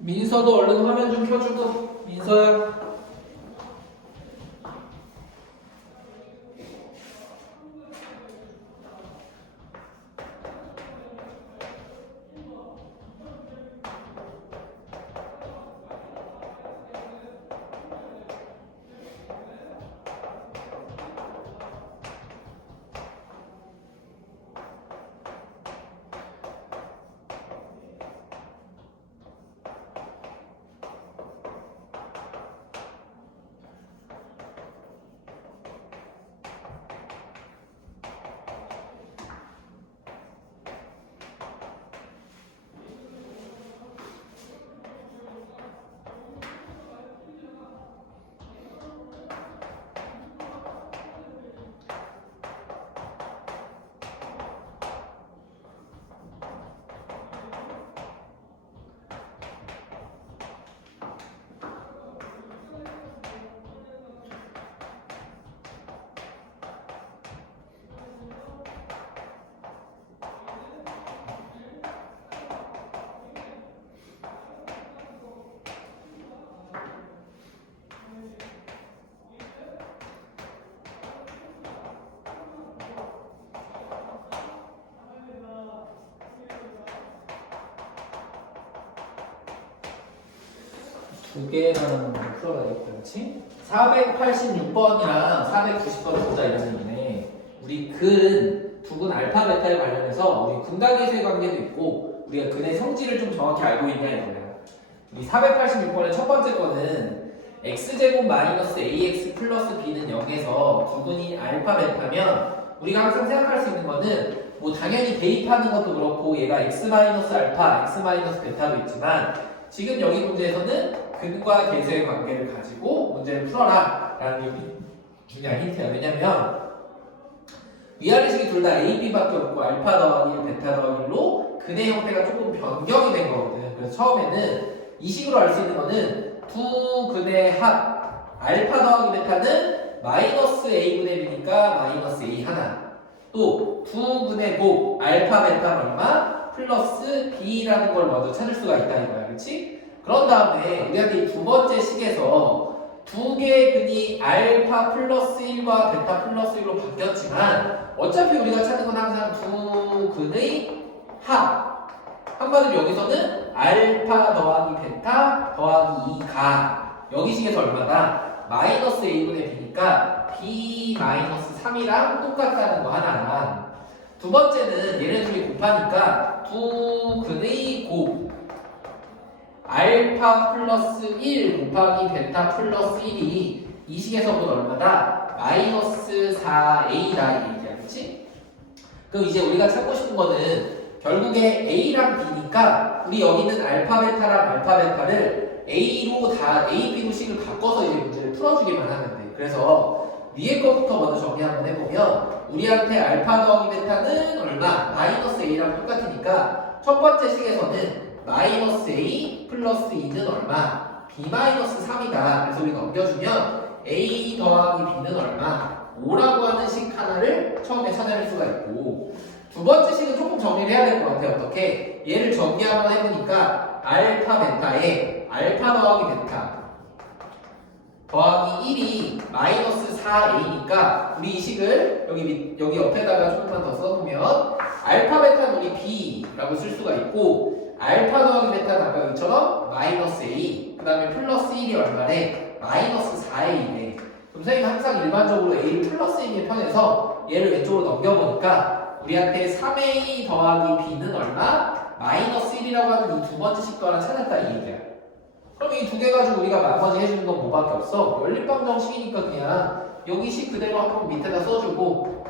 민서도 얼른 화면 좀 켜주고. 민서야. 두 개라는 걸 풀어가야겠다, 그렇지? 486번이랑 490번을 보자 이런 얘기네. 우리 두근 알파 베타에 관련해서 우리 근각계수의 관계도 있고 우리가 근의 성질을 좀 정확히 알고 있냐 이거야. 우리 486번의 첫 번째 거는 x제곱 마이너스 ax 플러스 b는 0에서 두근이 알파 베타면 우리가 항상 생각할 수 있는 거는 뭐 당연히 대입하는 것도 그렇고 얘가 x 마이너스 알파, x 마이너스 베타도 있지만 지금 여기 문제에서는 근과 계수의 관계를 가지고 문제를 풀어라 라는 게 중요한 힌트야. 왜냐면 위아래식이 둘 다 A, B밖에 없고 알파 더하기 1, 베타 더하기 1로 근의 형태가 조금 변경이 된 거거든. 그래서 처음에는 이 식으로 알 수 있는 거는 두 근의 합 알파 더하기 베타는 마이너스 A분의 B니까 마이너스 A 하나, 또 두 근의 곱 알파 베타 얼마 플러스 B라는 걸 먼저 찾을 수가 있다 이거야. 그렇지? 그런 다음에 우리한테 이 두 번째 식에서 두 개의 근이 알파 플러스 1과 베타 플러스 1로 바뀌었지만 어차피 우리가 찾는 건 항상 두 근의 합. 한마디로 여기서는 알파 더하기 베타 더하기 2가 여기 식에서 얼마다? 마이너스 a분의 b니까 b 마이너스 3이랑 똑같다는 거 하나랑, 두 번째는 얘네 둘이 곱하니까 두 근의 곱 알파 플러스 1 곱하기 베타 플러스 1이 이 식에서 본 얼마다? 마이너스 4a다 이 얘기야. 그치? 그럼 이제 우리가 찾고 싶은 거는 결국에 a랑 b니까 우리 여기는 알파 베타를 a로 다 a, b로 식을 바꿔서 이제 문제를 풀어주기만 하면 돼. 그래서 위에 거부터 먼저 정리 한번 해보면 우리한테 알파 더하기 베타는 얼마? 마이너스 a랑 똑같으니까 첫 번째 식에서는 마이너스 a 플러스 2는 얼마? b 마이너스 3이다. 그래서 우리 넘겨주면 a 더하기 b는 얼마? 5라고 하는 식 하나를 처음에 찾아낼 수가 있고, 두 번째 식은 조금 정리를 해야 될 것 같아요. 어떻게? 얘를 전개 한번 해보니까 알파 베타에 알파 더하기 베타 더하기 1이 마이너스 4a니까 우리 이 식을 여기 옆에다가 조금만 더 써보면 알파 베타는 우리 b라고 쓸 수가 있고 알파 더하기 베타는 아까 여기처럼 마이너스 a 그 다음에 플러스 1이 얼마래? 마이너스 4a네. 그럼 선생님이 항상 일반적으로 a를 플러스 1에 편해서 얘를 왼쪽으로 넘겨보니까 우리한테 3a 더하기 b는 얼마? 마이너스 1이라고 하는 이 두 번째 식도 하나 찾았다 이 얘기야. 그럼 이 두 개 가지고 우리가 나머지 해주는 건 뭐밖에 없어? 연립방정식이니까 그냥 여기 식 그대로 한번 밑에다 써주고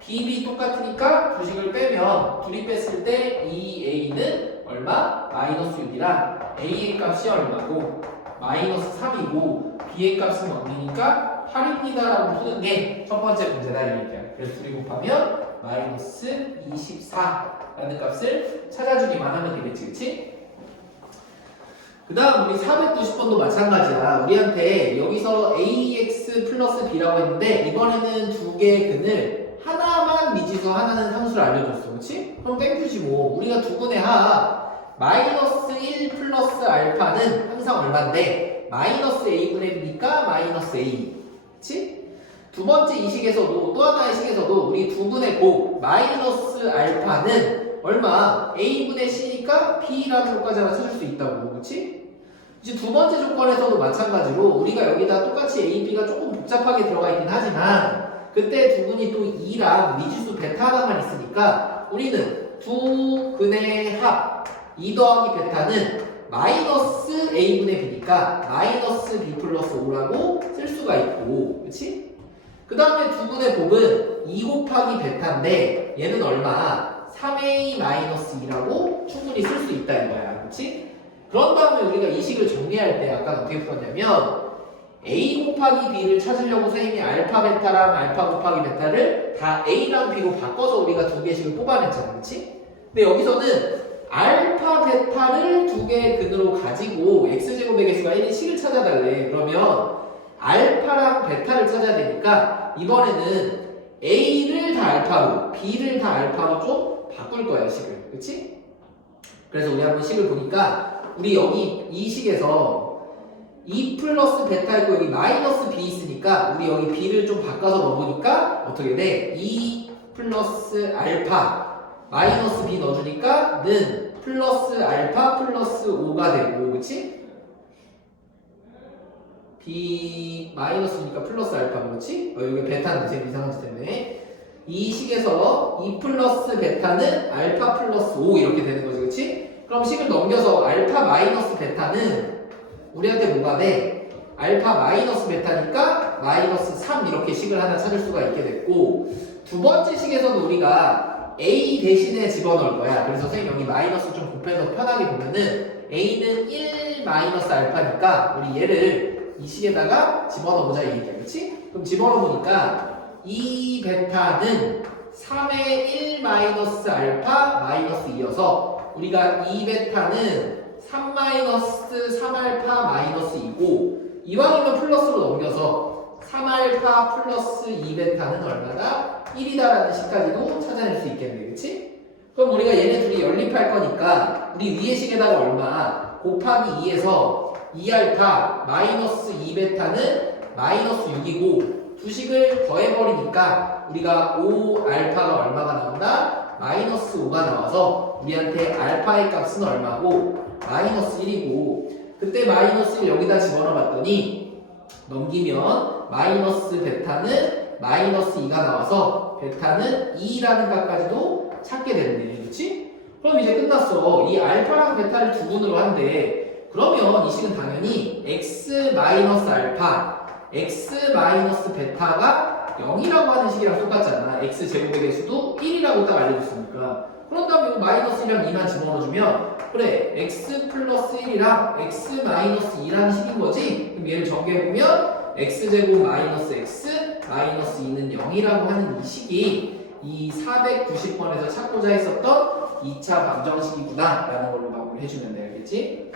b 똑같으니까 두 식을 빼면 둘이 뺐을 때 2a는 얼마? 마이너스 6이라 a의 값이 얼마고 마이너스 3이고 b의 값은 언니니까 8입니다 라고 푸는 게 첫 번째 문제다 이 얘기야. 그래서 둘이 곱하면 마이너스 24라는 값을 찾아주기만 하면 되겠지, 그치? 그 다음 우리 490번도 마찬가지야. 우리한테 여기서 ax 플러스 b라고 했는데 이번에는 두 개의 근을 하나만 미지수 하나는 상수를 알려줬어. 그치? 그럼 땡큐지 뭐. 우리가 두 근의 합 마이너스 1 플러스 알파는 항상 얼마인데 마이너스 a분의 b니까 마이너스 a. 그치? 두 번째 이 식에서도 또 하나의 식에서도 우리 두 분의 곱 마이너스 알파는 얼마? a분의 c니까 b라는 것까지 하나 찾을 수 있다고. 그치? 이제 두 번째 조건에서도 마찬가지로 우리가 여기다 똑같이 a, b가 조금 복잡하게 들어가 있긴 하지만 그때 두 분이 또 2랑 미지수 베타 하나만 있으니까 우리는 두 근의 합 2 더하기 베타는 마이너스 a분의 b니까 마이너스 b 플러스 5라고 쓸 수가 있고, 그치? 그 다음에 두 분의 곱은 2 곱하기 베타인데 얘는 얼마? 3a 마이너스 2라고 충분히 쓸 수 있다 이거야, 그치? 그런 다음에 우리가 이 식을 정리할 때 아까 어떻게 풀었냐면 a 곱하기 b를 찾으려고 선생님이 알파 베타랑 알파 곱하기 베타를 다 a랑 b로 바꿔서 우리가 두 개씩을 뽑아냈잖아, 그치? 근데 여기서는 알파 베타를 두 개의 근으로 가지고 x제곱의 개수가 1인 식을 찾아달래. 그러면 알파랑 베타를 찾아야 되니까 이번에는 a를 다 알파로 b를 다 알파로 좀 바꿀 거야 식을. 그치? 그래서 우리 한번 식을 보니까 우리 여기 이 식에서 2 플러스 베타 있고 여기 마이너스 b 있으니까 우리 여기 b를 좀 바꿔서 넣어보니까 어떻게 돼? 2 플러스 알파 마이너스 b 넣어주니까 는 플러스 알파 플러스 5가 되고, 그치? b 마이너스니까 플러스 알파, 그렇지? 여기 베타는 되게 이상한 짓 때문에 이 식에서 2 플러스 베타는 알파 플러스 5 이렇게 되는 거지, 그치? 그럼 식을 넘겨서 알파 마이너스 베타는 우리한테 뭐가 돼? 알파 마이너스 베타니까 마이너스 3 이렇게 식을 하나 찾을 수가 있게 됐고 두 번째 식에서도 우리가 a 대신에 집어넣을 거야. 그래서 선생님 여기 마이너스 좀 곱해서 편하게 보면은 a는 1 마이너스 알파니까 우리 얘를 이 식에다가 집어넣어보자 이 얘기야. 그치? 그럼 집어넣어보니까 이 베타는 3의 1 마이너스 알파 마이너스 2여서 우리가 이 베타는 3 마이너스 3알파 마이너스 2고 이왕이면 플러스로 넘겨서 3알파 플러스 2베타는 얼마다? 1이다라는 식까지도 찾아낼 수 있겠네, 그치? 그럼 우리가 얘네 둘이 연립할 거니까 우리 위의 식에다가 얼마? 곱하기 2에서 2알파 마이너스 2베타는 마이너스 6이고 두 식을 더해버리니까 우리가 5알파가 얼마가 나온다? 마이너스 5가 나와서 우리한테 알파의 값은 얼마고? 마이너스 1이고 그때 마이너스 1 여기다 집어넣어 봤더니 넘기면 마이너스 베타는 마이너스 2가 나와서 베타는 2라는 값까지도 찾게 됐네. 그렇지? 그럼 이제 끝났어. 이 알파랑 베타를 두 분으로 한대. 그러면 이 식은 당연히 x 마이너스 알파, x 마이너스 베타가 0이라고 하는 식이랑 똑같잖아. x 제곱의 개수도 1이라고 딱 알려줬으니까. 그런 다음에 이거 마이너스 1이랑 2만 집어넣어주면 그래 x 플러스 1이랑 x 마이너스 2라는 식인 거지? 그럼 얘를 정리해보면 x제곱 마이너스 x 마이너스 2는 0이라고 하는 이 식이 이 490번에서 찾고자 했었던 2차 방정식이구나 라는 걸로 마무리 해주면 돼. 알겠지?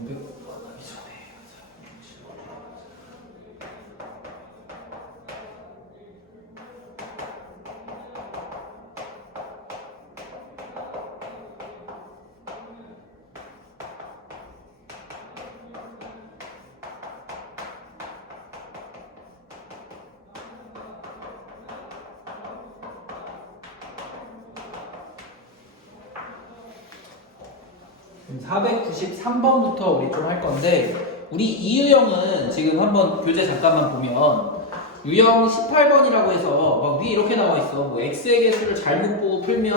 500번 하기 전에 그럼 493번부터 우리 좀 할 건데, 우리 이 유형은 지금 한번 교재 잠깐만 보면 유형 18번이라고 해서 막 위에 이렇게 나와 있어. 뭐 x의 개수를 잘못 보고 풀면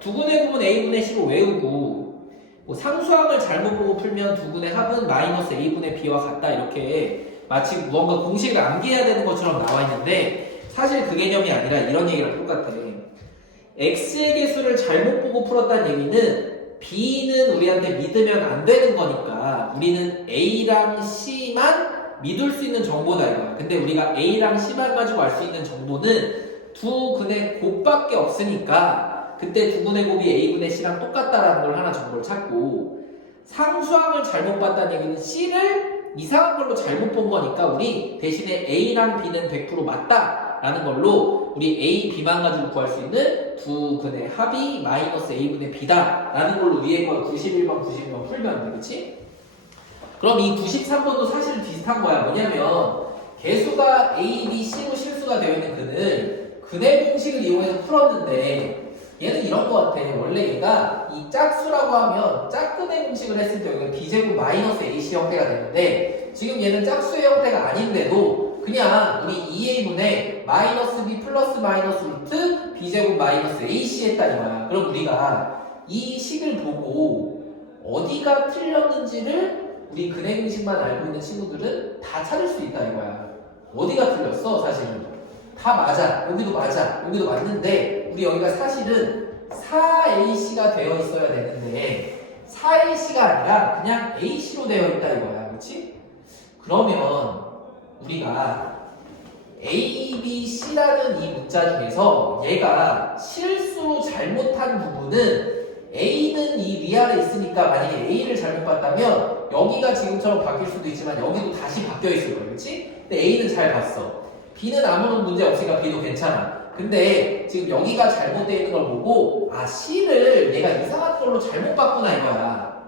두근의 곱은 a분의 c로 외우고, 뭐 상수항을 잘못 보고 풀면 두근의 합은 마이너스 a분의 b와 같다, 이렇게 마치 무언가 공식을 암기해야 되는 것처럼 나와 있는데, 사실 그 개념이 아니라 이런 얘기랑 똑같아. x의 개수를 잘못 보고 풀었다는 얘기는 b는 우리한테 믿으면 안 되는 거니까 우리는 a랑 c만 믿을 수 있는 정보다 이거야. 근데 우리가 a랑 c만 가지고 알 수 있는 정보는 두 근의 곱밖에 없으니까 그때 두 근의 곱이 a분의 c랑 똑같다라는 걸 하나 정보를 찾고, 상수항을 잘못 봤다는 얘기는 c를 이상한 걸로 잘못 본 거니까 우리 대신에 a랑 b는 100% 맞다라는 걸로 우리 a, b만 가지고 구할 수 있는 두 근의 합이 마이너스 a분의 b다 라는 걸로 위에 거 91번, 92번 풀면 돼, 그치? 그럼 이 93번도 사실 비슷한 거야. 뭐냐면 개수가 a, b, c로 실수가 되어 있는 근을 근의 공식을 이용해서 풀었는데, 얘는 이런 거 같아. 원래 얘가 이 짝수라고 하면 짝근의 공식을 했을 때 여기가 b제곱 마이너스 ac 형태가 되는데, 지금 얘는 짝수의 형태가 아닌데도 그냥 우리 2a분의 마이너스 b 플러스 마이너스 루트 b제곱 마이너스 ac 했다 이거야. 그럼 우리가 이 식을 보고 어디가 틀렸는지를 우리 근의 공식만 알고 있는 친구들은 다 찾을 수 있다 이거야. 어디가 틀렸어? 사실은 다 맞아. 여기도 맞아. 여기도 맞는데 우리 여기가 사실은 4ac가 되어 있어야 되는데 4ac가 아니라 그냥 ac로 되어 있다 이거야. 그렇지? 그러면 우리가 A, B, C라는 이 문자 중에서 얘가 실수로 잘못한 부분은 A는 이 위아래 있으니까 만약에 A를 잘못 봤다면 여기가 지금처럼 바뀔 수도 있지만 여기도 다시 바뀌어 있을 거예요. 그렇지? 근데 A는 잘 봤어. B는 아무런 문제 없으니까 B도 괜찮아. 근데 지금 여기가 잘못되어 있는 걸 보고 아, C를 내가 이상한 걸로 잘못 봤구나 이거야.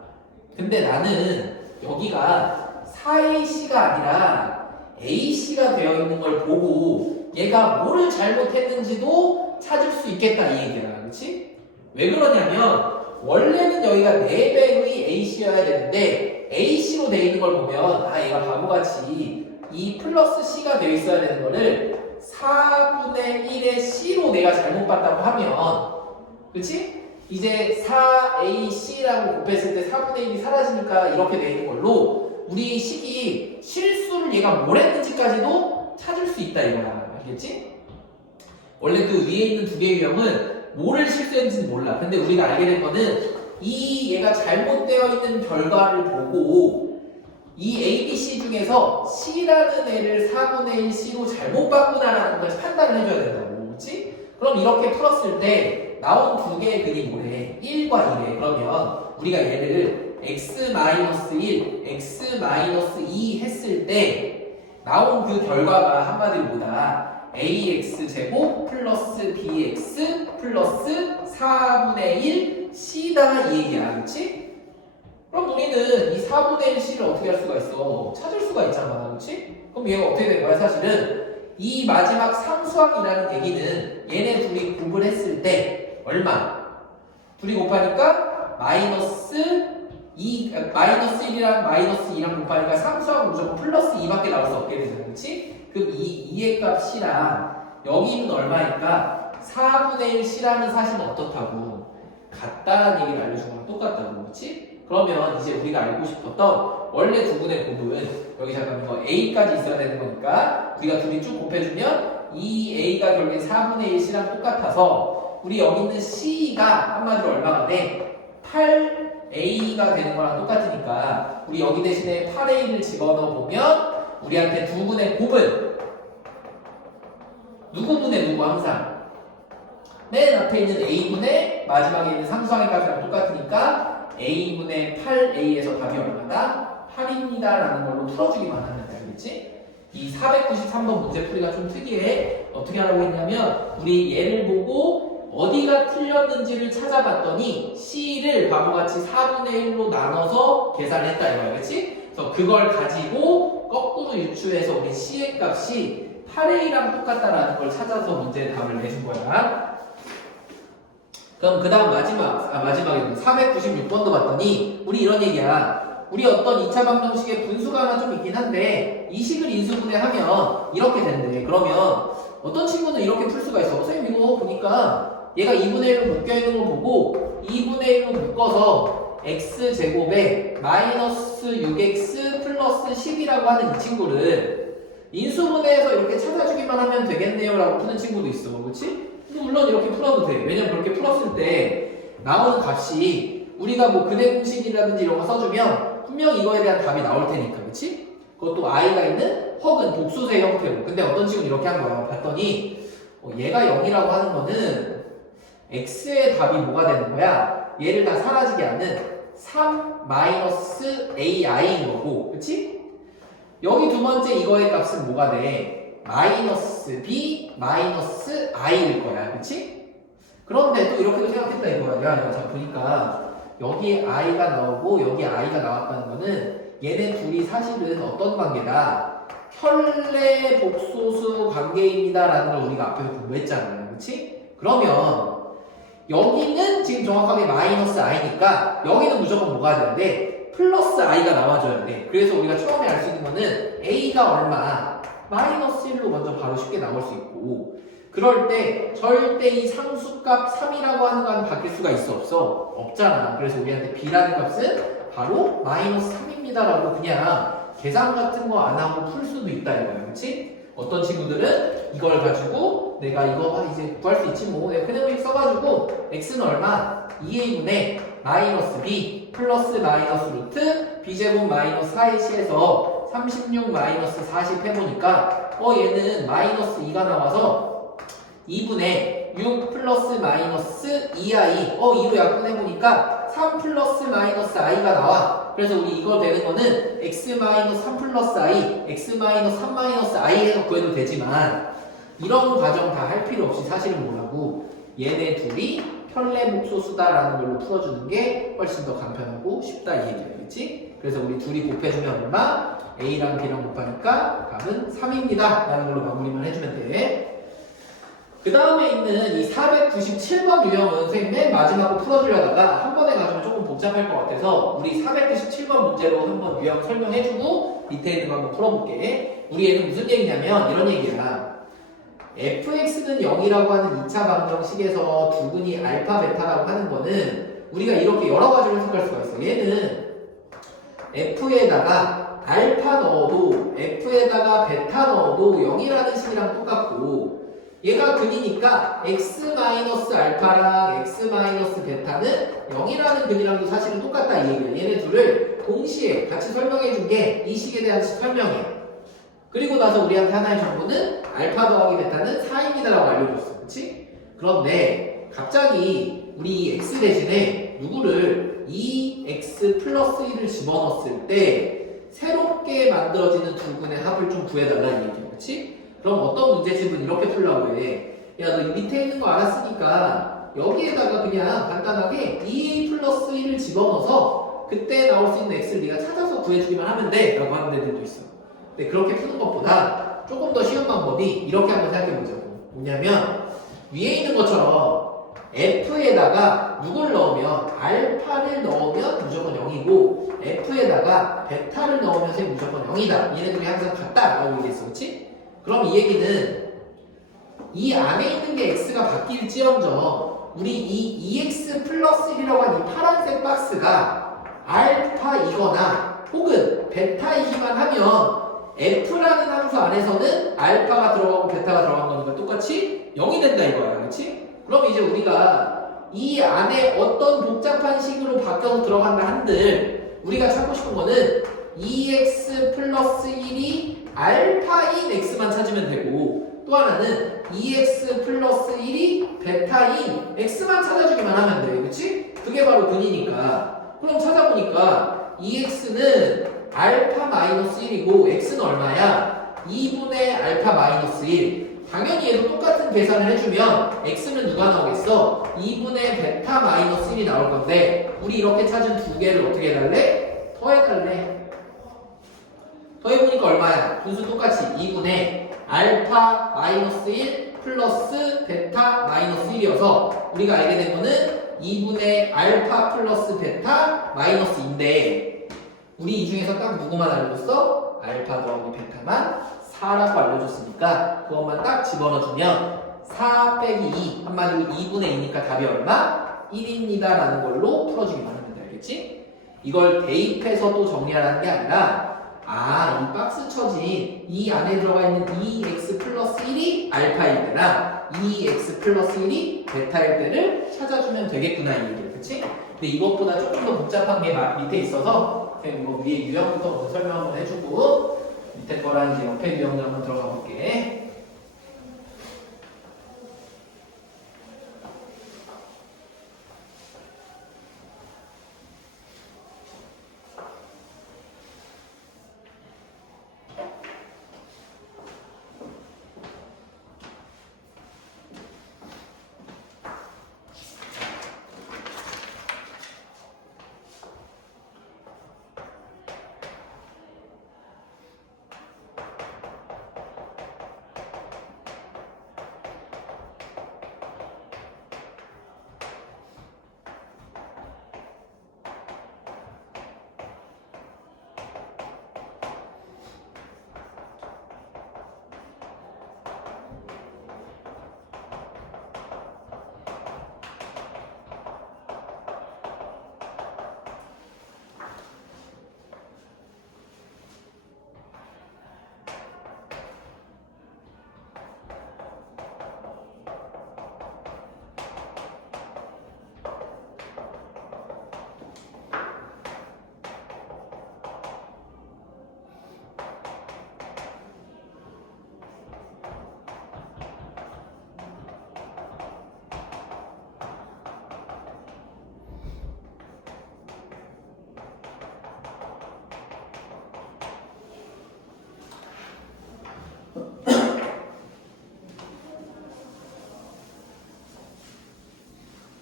근데 나는 여기가 4AC가 아니라 AC가 되어 있는 걸 보고 얘가 뭐를 잘못했는지도 찾을 수 있겠다 이 얘기야. 그렇지? 왜 그러냐면 원래는 여기가 4배의 AC여야 되는데 AC로 되어 있는 걸 보면 아, 얘가 바보같이 이 플러스 C가 되어 있어야 되는 거를 4분의 1의 C로 내가 잘못 봤다고 하면, 그렇지? 이제 4AC라고 곱했을 때 4분의 1이 사라지니까 이렇게 되어 있는 걸로 우리 식이 실수를 얘가 뭘 했는지까지도 찾을 수 있다 이거야. 알겠지? 원래 그 위에 있는 두 개의 유형은 뭐를 실수했는지는 몰라. 근데 우리가 알게 된 거는 이 얘가 잘못되어 있는 결과를 보고 이 A, B, C 중에서 C라는 애를 4분의 1 C로 잘못 봤구나라는 걸 판단을 해줘야 된다고. 그렇지? 그럼 이렇게 풀었을 때 나온 두 개의 근이 뭐래? 1과 1에. 그러면 우리가 얘를 x-1, x-2 했을 때 나온 그 결과가 한마디로 뭐다? ax제곱 플러스 bx 플러스 4분의 1 c다 이 얘기야. 그렇지? 그럼 우리는 이 4분의 1 c를 어떻게 할 수가 있어? 찾을 수가 있잖아. 그렇지? 그럼 얘가 어떻게 된 거야? 사실은 이 마지막 상수항이라는 얘기는 얘네 둘이 곱을 했을 때 얼마? 둘이 곱하니까 마이너스 1이랑 마이너스 2랑 곱하니까 상수항은 무조건 플러스 2밖에 나올 수 없게 되잖아. 그렇지? 그럼 이 2의 값 c랑 여기는 얼마니까 4분의 1 c라는 사실은 어떻다고? 같다라는 얘기를 알려준 거랑 똑같다고. 그렇지? 그러면 이제 우리가 알고 싶었던 원래 두 분의 곱은 여기 잠깐 이거 a까지 있어야 되는 거니까 우리가 둘이 쭉 곱해주면 이 a가 결국엔 4분의 1 c랑 똑같아서 우리 여기 있는 c가 한마디로 얼마가 돼? 8a가 되는 거랑 똑같으니까 우리 여기 대신에 8a를 집어넣어 보면 우리한테 두 분의 곱은 누구분의 누구 항상 맨 앞에 있는 a분의 마지막에 있는 상수항의 값이랑 똑같으니까 a분의 8a에서 답이 얼마다? 8입니다 라는 걸로 풀어주기만 하면 돼. 알겠지? 이 493번 문제풀이가 좀 특이해. 어떻게 하라고 했냐면 우리 얘를 보고 어디가 틀렸는지를 찾아봤더니 C를 바보같이 4분의 1로 나눠서 계산했다 이거야. 그치? 그래서 그걸 가지고 거꾸로 유추해서 우리 C의 값이 8A랑 똑같다라는 걸 찾아서 문제의 답을 내준 거야. 그럼 그 다음 마지막에 496번도 봤더니 우리 이런 얘기야. 우리 어떤 2차 방정식의 분수가 하나 좀 있긴 한데 이 식을 인수분해하면 이렇게 된대. 그러면 어떤 친구는 이렇게 풀 수가 있어. 선생님 이거 보니까 얘가 2분의 1로 묶여있는 거 보고 2분의 1로 묶어서 x제곱에 마이너스 6x 플러스 10이라고 하는 이 친구를 인수분해해서 이렇게 찾아주기만 하면 되겠네요 라고 푸는 친구도 있어. 그렇지? 물론 이렇게 풀어도 돼. 왜냐면 그렇게 풀었을 때 나오는 값이 우리가 뭐 근해 공식이라든지 이런 거 써주면 분명 이거에 대한 답이 나올 테니까. 그치? 그것도 i가 있는 혹은 복수수의 형태로. 근데 어떤 친구는 이렇게 한 거야. 봤더니 얘가 0이라고 하는 거는 x의 답이 뭐가 되는 거야? 얘를 다 사라지게 하는 3-ai인 거고. 그치? 여기 두 번째 이거의 값은 뭐가 돼? 마이너스 b 마이너스 i일 거야. 그치? 그런데 또 이렇게도 생각했다 이거야. 야, 자 보니까 여기 i가 나오고 여기 i가 나왔다는 거는 얘네 둘이 사실은 어떤 관계다? 혈내 복소수 관계입니다 라는 걸 우리가 앞에서 공부했잖아요. 그치? 그러면 여기는 지금 정확하게 마이너스 i니까 여기는 무조건 뭐가 돼야 돼? 플러스 i가 나와줘야 돼. 그래서 우리가 처음에 알 수 있는 거는 a가 얼마? 마이너스 1로 먼저 바로 쉽게 나올 수 있고, 그럴 때 절대 이 상수값 3이라고 하는 건 바뀔 수가 있어 없어? 없잖아. 그래서 우리한테 b라는 값은 바로 마이너스 3입니다 라고 그냥 계산 같은 거 안 하고 풀 수도 있다 이거야. 그치? 어떤 친구들은 이걸 가지고 내가 이거 이제 구할 수 있지 뭐 내가 그냥 써가지고 x는 얼마? 2a분의 마이너스 b 플러스 마이너스 루트 b제곱 마이너스 4ac에서 36 마이너스 40 해보니까 얘는 마이너스 2가 나와서 2분의 6 플러스 마이너스 2i 2로 약분해보니까 3 플러스 마이너스 i가 나와. 그래서 우리 이거 되는 거는 x 마이너스 3 플러스 i x 마이너스 3 마이너스 i 해서 구해도 되지만 이런 과정 다 할 필요 없이 사실은 뭐라고 얘네 둘이 혈내복소수다라는 걸로 풀어주는 게 훨씬 더 간편하고 쉽다 이 얘기야. 그치? 그래서 우리 둘이 곱해주면 얼마? a랑 b랑 곱하니까 값은 3입니다 라는 걸로 마무리만 해주면 돼. 그 다음에 있는 이 497번 유형은 선생님 맨 마지막으로 풀어주려다가 한 번에 가지고 조금 복잡할 것 같아서 우리 497번 문제로 한번 유형 설명해주고 밑에 있는 거 한번 풀어볼게. 우리 얘는 무슨 얘기냐면 이런 얘기야. fx는 0이라고 하는 2차 방정식에서 두근이 알파 베타라고 하는 거는 우리가 이렇게 여러 가지로 해석할 수가 있어. 얘는 f에다가 알파 넣어도 f에다가 베타 넣어도 0이라는 식이랑 똑같고 얘가 근이니까 x-알파랑 x-베타는 0이라는 근이랑도 사실은 똑같다 이 얘기야. 얘네 둘을 동시에 같이 설명해 준 게 이 식에 대한 설명이야. 그리고 나서 우리한테 하나의 정보는 알파 더하기 베타는 4입니다 라고 알려줬어. 그치? 그런데 갑자기 우리 이 x 대신에 누구를 2x 플러스 1을 집어넣었을 때 새롭게 만들어지는 두 근의 합을 좀 구해달라는 얘기야. 그치? 그럼 어떤 문제집은 이렇게 풀려고 해. 야, 너 밑에 있는 거 알았으니까 여기에다가 그냥 간단하게 2a 플러스 1을 집어넣어서 그때 나올 수 있는 x를 네가 찾아서 구해주기만 하면 돼 라고 하는 애들도 있어. 근데 그렇게 푸는 것보다 조금 더 쉬운 방법이 이렇게 한번 생각해보자고. 뭐냐면 위에 있는 것처럼 f에다가 누굴 넣으면 알파를 넣으면 무조건 0이고 f에다가 베타를 넣으면 무조건 0이다. 얘네들이 항상 같다라고 얘기했어. 그치? 그럼 이 얘기는 이 안에 있는 게 x가 바뀔지언정 우리 이 2x 플러스 1이라고 하는 이 파란색 박스가 알파이거나 혹은 베타이기만 하면 f라는 함수 안에서는 알파가 들어가고 베타가 들어간 거니까 똑같이 0이 된다 이거야. 그렇지? 그럼 이제 우리가 이 안에 어떤 복잡한 식으로 바뀌어서 들어간다 한들 우리가 찾고 싶은 거는 2x 플러스 1이 알파인 x만 찾으면 되고 또 하나는 2x 플러스 1이 베타인 x만 찾아주기만 하면 돼. 그치? 그게 바로 근이니까 그럼 찾아보니까 2x는 알파 마이너스 1이고 x는 얼마야? 2분의 알파 마이너스 1. 당연히 얘도 똑같은 계산을 해주면 x는 누가 나오겠어? 2분의 베타 마이너스 1이 나올 건데 우리 이렇게 찾은 두 개를 어떻게 해달래? 더해달래. 더해보니까 얼마야? 분수 똑같이 2분의 알파 마이너스 1 플러스 베타 마이너스 1이어서 우리가 알게 된 거는 2분의 알파 플러스 베타 마이너스 2인데 우리 이 중에서 딱 누구만 알려줬어? 알파 더하기 베타만 4라고 알려줬으니까 그것만 딱 집어넣어주면 4 빼기 2 한마디로 2분의 2니까 답이 얼마? 1입니다 라는 걸로 풀어주기만 하면 돼. 알겠지? 이걸 대입해서 또 정리하라는 게 아니라 이 박스 쳐진 이 안에 들어가 있는 2x 플러스 1이 알파일 때랑 2x 플러스 1이 베타일 때를 찾아주면 되겠구나 이 얘기를. 그치? 근데 이것보다 조금 더 복잡한 게 밑에 있어서 이거 위에 유형부터 먼저 설명 한번 해주고 밑에 거랑 이제 옆에 유형을 한번 들어가 볼게.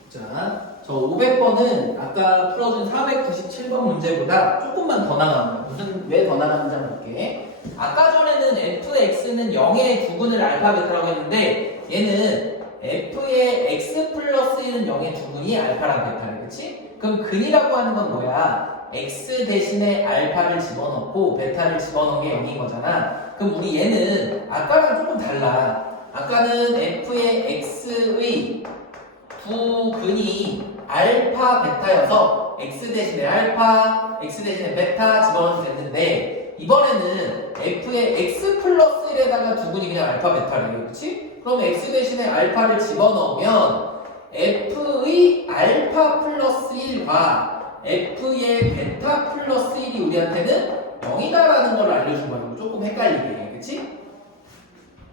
자, 저 500번은 아까 풀어준 497번 문제보다 조금만 더 나갑니다. 왜 더 나가는지 한번 볼게. 아까 전에는 fx는 0의 두근을 알파 베타라고 했는데 얘는 f의 x 플러스 1은 0의 두근이 알파랑 베타래. 그치? 그럼 근이라고 하는 건 뭐야? x 대신에 알파를 집어넣고 베타를 집어넣은 게 0인 거잖아. 그럼 우리 얘는 아까랑 조금 달라. 아까는 f의 x의 두 근이 알파 베타여서 x 대신에 알파, x 대신에 베타 집어넣으면 됐는데 이번에는 f의 x 플러스 1에다가 두 근이 그냥 알파 베타래요. 그렇지? 그럼 x 대신에 알파를 집어넣으면 f의 알파 플러스 1과 f의 베타 플러스 1이 우리한테는 0이다라는 걸 알려준 거예요. 조금 헷갈리게. 그렇지?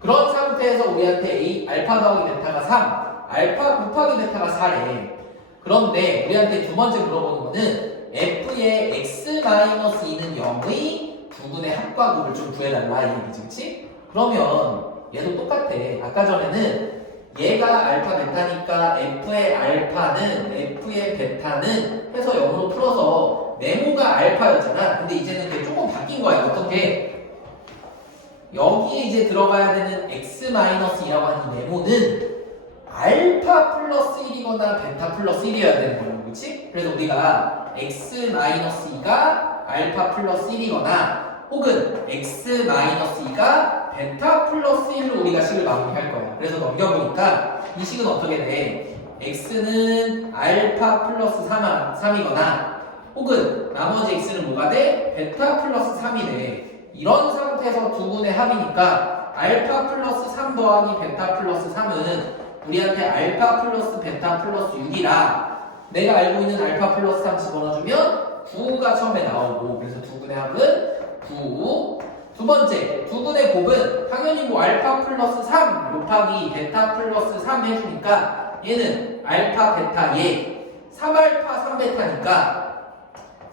그런 상태에서 우리한테 알파 더하기 베타가 3 알파 곱하기 베타가 4래. 그런데 우리한테 두 번째 물어보는 거는 f의 x-2는 0의 두근의 합과 곱을 좀 구해달라 이 얘기지. 그치? 그러면 얘도 똑같아. 아까 전에는 얘가 알파 베타니까 f의 알파는 f의 베타는 해서 0으로 풀어서 네모가 알파였잖아. 근데 이제는 그게 조금 바뀐 거야. 어떻게? 여기에 이제 들어가야 되는 x-2라고 하는 이 네모는 알파 플러스 1이거나 베타 플러스 1이어야 되는 거예요. 그렇지? 그래서 우리가 x-2가 알파 플러스 1이거나 혹은 x-2가 베타 플러스 1로 우리가 식을 마무리할 거야. 그래서 넘겨보니까 이 식은 어떻게 돼? x는 알파 플러스 3이거나 혹은 나머지 x는 뭐가 돼? 베타 플러스 3이 돼. 이런 상태에서 두 분의 합이니까 알파 플러스 3 더하기 베타 플러스 3은 우리한테 알파 플러스 베타 플러스 6이라 내가 알고 있는 알파 플러스 3 집어넣어주면 9가 처음에 나오고 그래서 두 분의 합은 9. 두 번째, 두 분의 곱은 당연히 뭐 알파 플러스 3 곱하기 베타 플러스 3 해주니까 얘는 알파 베타 얘 3알파 3베타니까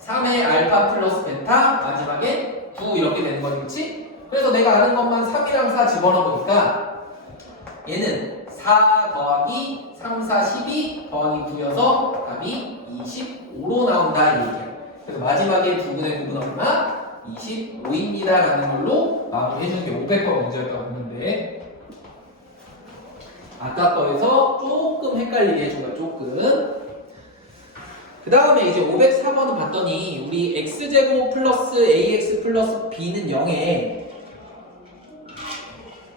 3의 알파 플러스 베타 마지막에 9 이렇게 되는 거지, 그치? 그래서 내가 아는 것만 3이랑 4 집어넣어보니까 얘는 4 더하기 3, 4, 12 더하기 9여서 답이 25로 나온다 이 얘기야. 그래서 마지막에 9분의 9분 얼마? 25입니다 라는 걸로 마무리해주는 게 500번 문제였다고 보는데, 아까 거에서 조금 헷갈리게 해준 거야, 조금. 그 다음에 이제 504번은 봤더니 우리 x제곱 플러스 ax 플러스 b는 0에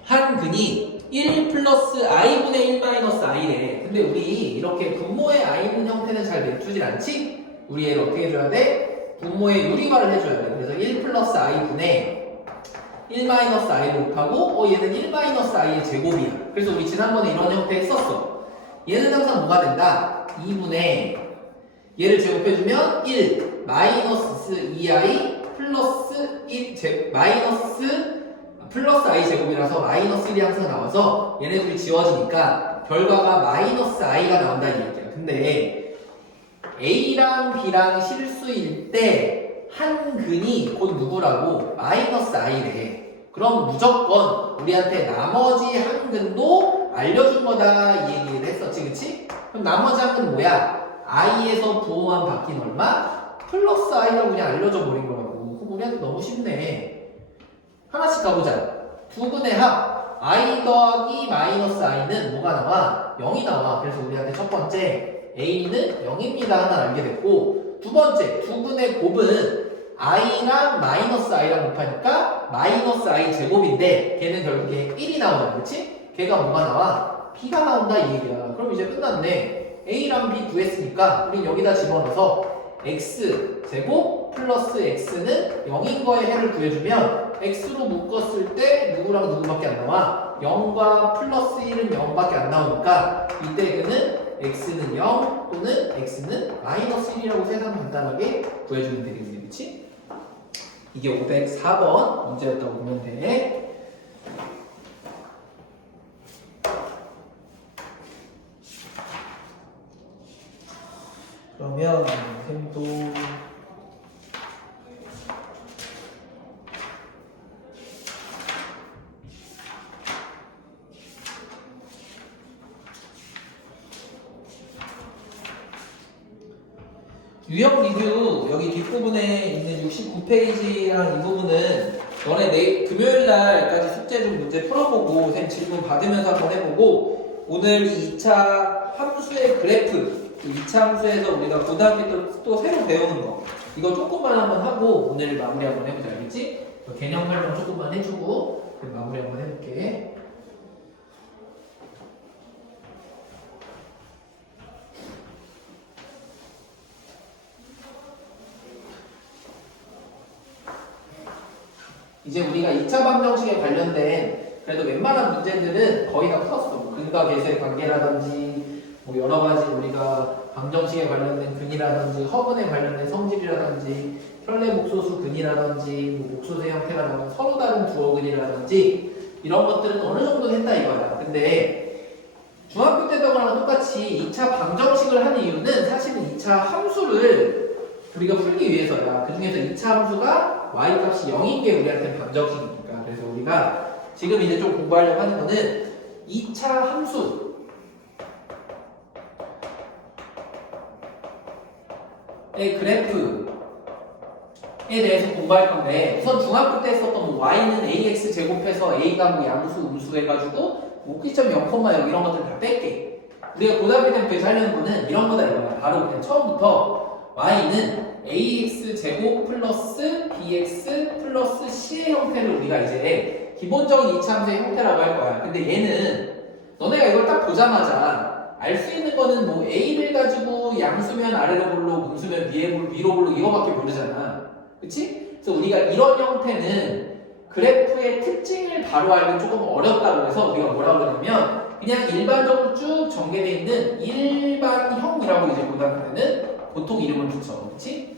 한 근이 1 플러스 i분의 1 마이너스 i래. 근데 우리 이렇게 분모의 i분 형태는 잘 내주질 않지? 우리 얘를 어떻게 해줘야 돼? 분모의 유리화를 해줘야 돼. 그래서 1 플러스 i분의 1 마이너스 i를 곱하고 얘는 1 마이너스 i의 제곱이야. 그래서 우리 지난번에 이런 형태 했었어. 얘는 항상 뭐가 된다? 2분의 얘를 제곱해주면 1 마이너스 2i 플러스 1 마이너스 플러스 i 제곱이라서 마이너스 1이 항상 나와서 얘네들이 지워지니까 결과가 마이너스 i가 나온다는 얘기야. 근데 a랑 b랑 실수일 때 한 근이 곧 누구라고? 마이너스 i래. 그럼 무조건 우리한테 나머지 한 근도 알려준 거다 이 얘기를 했었지, 그치? 그럼 나머지 한 근은 뭐야? i에서 부호만 바뀐 얼마? 플러스 i라고 그냥 알려줘 버린 거라고. 그럼 우리한테 너무 쉽네. 하나씩 가보자. 두 근의 합 i 더하기 마이너스 i는 뭐가 나와? 0이 나와. 그래서 우리한테 첫 번째 a는 0입니다 하나 알게 됐고, 두 번째 두 근의 곱은 i랑 마이너스 i랑 곱하니까 마이너스 i 제곱인데 걔는 결국에 1이 나오잖아, 그치? 걔가 뭐가 나와? b가 나온다 이 얘기야. 그럼 이제 끝났네. a랑 b 구했으니까 우린 여기다 집어넣어서 x 제곱 플러스 x는 0인 거의 해를 구해주면 x로 묶었을 때 누구랑 누구밖에 안 나와? 0과 플러스 1은 0밖에 안 나오니까 이때 그는 x는 0 또는 x는 마이너스 1이라고 세상 간단하게 구해주면 되겠네, 그치? 이게 504번 문제였다고 보면 돼. 그러면 쌤도 유형 리뷰 여기 뒷부분에 있는 69페이지랑 이 부분은 너네 금요일 날까지 숙제 좀 문제 풀어보고 쌤 질문 받으면서 한번 해보고, 오늘 이 2차 함수의 그래프 2차 함수에서 우리가 고등학교 때 또 새로 배우는 거 이거 조금만 한번 하고 오늘 마무리 한번 해보자, 알겠지? 개념 설명 조금만 해주고 마무리 한번 해볼게. 이제 우리가 2차 방정식에 관련된 그래도 웬만한 문제들은 거의 다 풀었어. 뭐 근과 계수의 관계라든지 뭐 여러 가지 우리가 방정식에 관련된 근이라든지 허근에 관련된 성질이라든지 혈내 목소수 근이라든지 뭐 목소수 형태라든지 서로 다른 두어근이라든지 이런 것들은 어느 정도 했다 이거야. 근데 중학교 때도 거랑 똑같이 2차 방정식을 하는 이유는 사실은 2차 함수를 우리가 풀기 위해서야. 그 중에서 2차 함수가 y값이 0인 게 우리한테 방정식이니까. 그래서 우리가 지금 이제 좀 공부하려고 하는 거는 2차 함수의 그래프에 대해서 공부할 건데, 우선 중학교 때 했었던 뭐 y는 ax 제곱해서 a가 뭐 양수, 음수 해가지고 뭐5.0, 0 이런 것들 다 뺄게. 우리가 고등학교 때부터 하려는 거는 이런 거다 이거야. 바로 그냥 처음부터 y는 ax 제곱 플러스 bx 플러스 c의 형태를 우리가 이제 기본적인 2차 함수의 형태라고 할 거야. 근데 얘는 너네가 이걸 딱 보자마자 알 수 있는 거는 뭐 a를 가지고 양수면 아래로 볼록, 음수면 위로 볼록 이거밖에 모르잖아. 그치? 그래서 우리가 이런 형태는 그래프의 특징을 바로 알기 조금 어렵다고 해서 우리가 뭐라고 그러냐면 그냥 일반적으로 쭉 전개되어 있는 일반형이라고 이제 고등학교 때는 보통 이름을 붙여. 그치?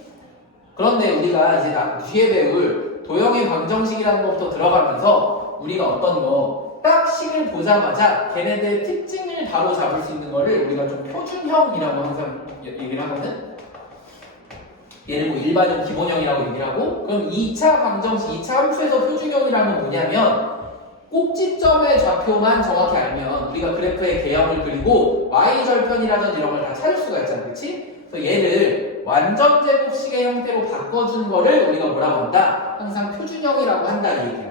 그런데 우리가 이제 뒤에 배울 도형의 방정식이라는 것부터 들어가면서 우리가 어떤 거 딱 식을 보자마자 걔네들 특징을 바로 잡을 수 있는 거를 우리가 좀 표준형이라고 항상 얘기를 하거든. 얘를 뭐 일반형, 기본형이라고 얘기를 하고, 그럼 2차 방정식, 2차 함수에서 표준형이라는 건 뭐냐면 꼭지점의 좌표만 정확히 알면 우리가 그래프의 개형을 그리고 y절편이라든지 이런 걸 다 찾을 수가 있잖아, 그렇지? 그래서 얘를 완전 제곱식의 형태로 바꿔준 거를 우리가 뭐라고 한다? 항상 표준형이라고 한다 이 얘기야.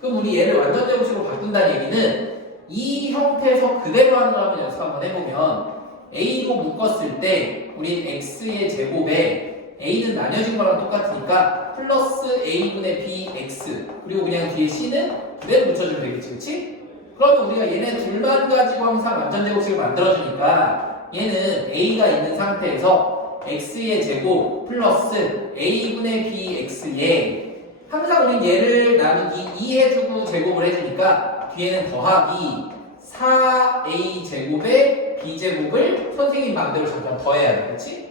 그럼 우리 얘를 완전 제곱식으로 바꾼다는 얘기는 이 형태에서 그대로 하는 거 한번 연습 한번 해보면 a로 묶었을 때 우린 x의 제곱에 a는 나뉘어진 거랑 똑같으니까 플러스 a분의 bx 그리고 그냥 뒤에 c는 그대로 붙여주면 되겠지, 그치? 그러면 우리가 얘네 둘만 가지고 항상 완전 제곱식을 만들어주니까 얘는 a가 있는 상태에서 x의 제곱 플러스 a분의 bx에 항상 우린 얘를 나누기 2 해주고 제곱을 해주니까 뒤에는 더하기 4a 제곱에 b제곱을 선생님 맘대로 잠깐 더해야 돼, 그치?